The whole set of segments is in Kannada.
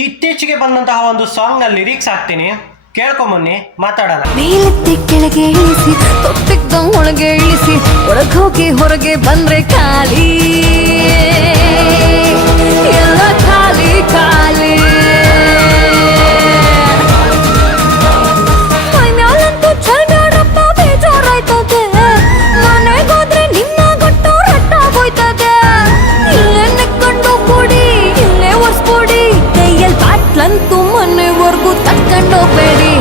ಇತ್ತೀಚೆಗೆ ಬಂದಂತಹ ಒಂದು ಸಾಂಗ್ ನ ಲಿರಿಕ್ಸ್ ಹಾಕ್ತೀನಿ, ಕೇಳ್ಕೊಂಬನ್ನಿ, ಮಾತಾಡೋಣ. ಮೇಲತ್ತಿ ಕೆಳಗೆ ಇಳಿಸಿ, ತೊಟ್ಟಿದ್ದ ಒಳಗೆ ಇಳಿಸಿ, ಒಳಗೆ ಹೋಗಿ ಹೊರಗೆ ಬಂದ್ರೆ ಖಾಲಿ, ಎಲ್ಲ ಖಾಲಿ ಖಾಲಿ. ಮೈಮ್ಯಾಲಂತೂ ಚಳ್ಗಾಡಪ್ಪ ಬೇಜಾರಾಯ್ತದೆ, ಮನೆಗೋದ್ರೆ ನಿಮ್ಮ ಗಟ್ಟು ರಟ್ಟ ಹೋಯ್ತದೆ. ಇಲ್ಲೇ ನೆಕ್ಕೊಂಡು ಕೊಡಿ, ಇಲ್ಲೇ ಒರ್ಸ್ಕೊಡಿ, ಕೈಯಲ್ಲಿ ಬಾಟ್ಲಂತೂ ಮನೆವರೆಗೂ ತಕ್ಕೊಂಡು ಹೋಗ್ಬೇಡಿ.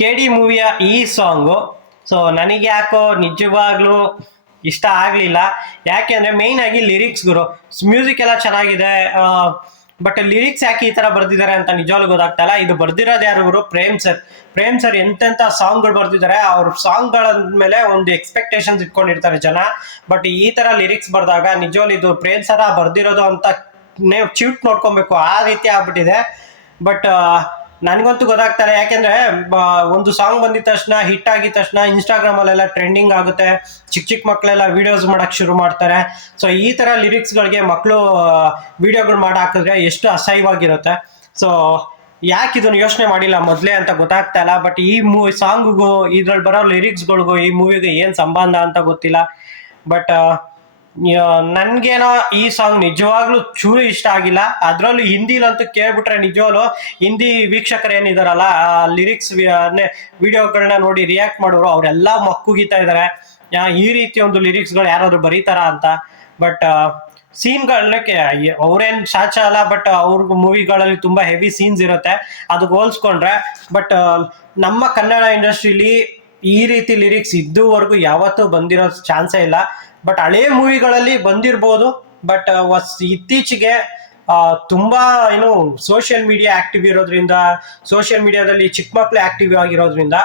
KD ಮೂವಿಯ ಈ ಸಾಂಗು ಸೊ ನನಗೆ ಯಾಕೋ ನಿಜವಾಗ್ಲೂ ಇಷ್ಟ ಆಗಲಿಲ್ಲ. ಯಾಕೆಂದರೆ ಮೇಯ್ನ್ ಆಗಿ ಲಿರಿಕ್ಸ್ಗಳು, ಮ್ಯೂಸಿಕ್ ಎಲ್ಲ ಚೆನ್ನಾಗಿದೆ, ಬಟ್ ಲಿರಿಕ್ಸ್ ಯಾಕೆ ಈ ಥರ ಬರ್ದಿದ್ದಾರೆ ಅಂತ ನಿಜವಾಗ್ಲೂ ಗೊತ್ತಾಗ್ತಾಯಿಲ್ಲ. ಇದು ಬರ್ದಿರೋದು ಯಾರು ಇವರು? ಪ್ರೇಮ್ ಸರ್ ಎಂತೆಂಥ ಸಾಂಗ್ಗಳು ಬರ್ದಿದ್ದಾರೆ. ಅವ್ರ ಸಾಂಗ್ಗಳ ಮೇಲೆ ಒಂದು ಎಕ್ಸ್ಪೆಕ್ಟೇಷನ್ಸ್ ಇಟ್ಕೊಂಡಿರ್ತಾರೆ ಜನ, ಬಟ್ ಈ ಥರ ಲಿರಿಕ್ಸ್ ಬರ್ದಾಗ ನಿಜವಾಗ್ಲೂ ಇದು ಪ್ರೇಮ್ ಸರ ಬರ್ದಿರೋದು ಅಂತ ನೀವು ಚಿಟ್ ನೋಡ್ಕೊಬೇಕು, ಆ ರೀತಿ ಆಗ್ಬಿಟ್ಟಿದೆ. ಬಟ್ ನನಗಂತೂ ಗೊತ್ತಾಗ್ತಾರೆ, ಯಾಕೆಂದ್ರೆ ಒಂದು ಸಾಂಗ್ ಬಂದಿದ ತಕ್ಷಣ, ಹಿಟ್ ಆಗಿದ ತಕ್ಷಣ ಇನ್ಸ್ಟಾಗ್ರಾಮಲ್ಲೆಲ್ಲ ಟ್ರೆಂಡಿಂಗ್ ಆಗುತ್ತೆ, ಚಿಕ್ಕ ಮಕ್ಕಳೆಲ್ಲ ವಿಡಿಯೋಸ್ ಮಾಡಕ್ಕೆ ಶುರು ಮಾಡ್ತಾರೆ. ಸೊ ಈ ಥರ ಲಿರಿಕ್ಸ್ಗಳಿಗೆ ಮಕ್ಕಳು ವಿಡಿಯೋಗಳು ಮಾಡಿ ಹಾಕಿದ್ರೆ ಎಷ್ಟು ಅಸಹ್ಯವಾಗಿರುತ್ತೆ. ಸೊ ಯಾಕೆ ಇದನ್ನು ಯೋಚನೆ ಮಾಡಿಲ್ಲ ಮೊದಲೇ ಅಂತ ಗೊತ್ತಾಗ್ತಾ ಇಲ್ಲ. ಬಟ್ ಈ ಸಾಂಗಿಗೂ ಇದ್ರಲ್ಲಿ ಬರೋ ಲಿರಿಕ್ಸ್ಗಳಿಗೂ ಈ ಮೂವಿಗೆ ಏನು ಸಂಬಂಧ ಅಂತ ಗೊತ್ತಿಲ್ಲ. ಬಟ್ ನನ್ಗೇನೋ ಈ ಸಾಂಗ್ ನಿಜವಾಗ್ಲೂ ಚೂರು ಇಷ್ಟ ಆಗಿಲ್ಲ. ಅದರಲ್ಲೂ ಹಿಂದಿಲಂತೂ ಕೇಳ್ಬಿಟ್ರೆ ನಿಜವಾಗ್ಲೂ ಹಿಂದಿ ವೀಕ್ಷಕರು ಏನಿದಾರಲ್ಲ, ಲಿರಿಕ್ಸ್ ವಿಡಿಯೋಗಳನ್ನ ನೋಡಿ ರಿಯಾಕ್ಟ್ ಮಾಡೋರು ಅವರೆಲ್ಲ ಮಕ್ಕುಗಿತಾ ಇದ್ದಾರೆ, ಈ ರೀತಿ ಒಂದು ಲಿರಿಕ್ಸ್ಗಳು ಯಾರಾದ್ರು ಬರೀತಾರ ಅಂತ. ಬಟ್ ಸೀನ್ಗಳಕ್ಕೆ ಅವ್ರೇನು ಶಾಚ ಅಲ್ಲ, ಬಟ್ ಅವ್ರ ಮೂವಿಗಳಲ್ಲಿ ತುಂಬಾ ಹೆವಿ ಸೀನ್ಸ್ ಇರುತ್ತೆ, ಅದಕ್ಕೆ ಹೋಲ್ಸ್ಕೊಂಡ್ರೆ. ಬಟ್ ನಮ್ಮ ಕನ್ನಡ ಇಂಡಸ್ಟ್ರಿಲಿ ಈ ರೀತಿ ಲಿರಿಕ್ಸ್ ಇದುವರೆಗೂ ಯಾವತ್ತೂ ಬಂದಿರೋ ಚಾನ್ಸೇ ಇಲ್ಲ. ಬಟ್ ಹಳೇ ಮೂವಿಗಳಲ್ಲಿ ಬಂದಿರ್ಬೋದು, ಬಟ್ ಇತ್ತೀಚೆಗೆ ತುಂಬಾ ಏನು ಸೋಷಿಯಲ್ ಮೀಡಿಯಾ ಆಕ್ಟಿವ್ ಇರೋದ್ರಿಂದ, ಸೋಷಿಯಲ್ ಮೀಡಿಯಾದಲ್ಲಿ ಚಿಕ್ಕ ಮಕ್ಕಳು ಆಕ್ಟಿವ್ ಆಗಿರೋದ್ರಿಂದ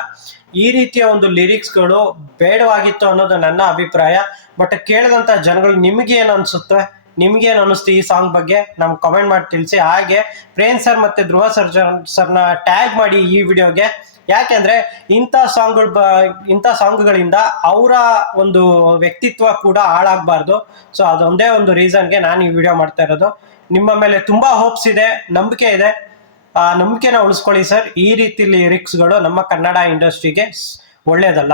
ಈ ರೀತಿಯ ಒಂದು ಲಿರಿಕ್ಸ್ಗಳು ಬೇಡವಾಗಿತ್ತು ಅನ್ನೋದು ನನ್ನ ಅಭಿಪ್ರಾಯ. ಬಟ್ ಕೇಳಿದಂಥ ಜನಗಳು ನಿಮ್ಗೇನು ಅನ್ಸುತ್ತೆ, ನಿಮ್ಗೇನು ಅನ್ನಿಸ್ತು ಈ ಸಾಂಗ್ ಬಗ್ಗೆ ನಮ್ಗೆ ಕಮೆಂಟ್ ಮಾಡಿ ತಿಳಿಸಿ. ಹಾಗೆ ಪ್ರೇಮ್ ಸರ್ ಮತ್ತೆ ಧ್ರುವ ಸರ್ನ ಟ್ಯಾಗ್ ಮಾಡಿ ಈ ವಿಡಿಯೋಗೆ. ಯಾಕೆಂದ್ರೆ ಇಂಥ ಸಾಂಗ್ಗಳಿಂದ ಅವರ ಒಂದು ವ್ಯಕ್ತಿತ್ವ ಕೂಡ ಹಾಳಾಗಬಾರ್ದು. ಸೊ ಅದೊಂದೇ ಒಂದು ರೀಸನ್ಗೆ ನಾನು ಈ ವಿಡಿಯೋ ಮಾಡ್ತಾ ಇರೋದು. ನಿಮ್ಮ ಮೇಲೆ ತುಂಬಾ ಹೋಪ್ಸ್ ಇದೆ, ನಂಬಿಕೆ ಇದೆ, ಆ ನಂಬಿಕೆನ ಉಳಿಸ್ಕೊಳ್ಳಿ ಸರ್. ಈ ರೀತಿ ಲಿರಿಕ್ಸ್ಗಳು ನಮ್ಮ ಕನ್ನಡ ಇಂಡಸ್ಟ್ರಿಗೆ ಒಳ್ಳೇದಲ್ಲ.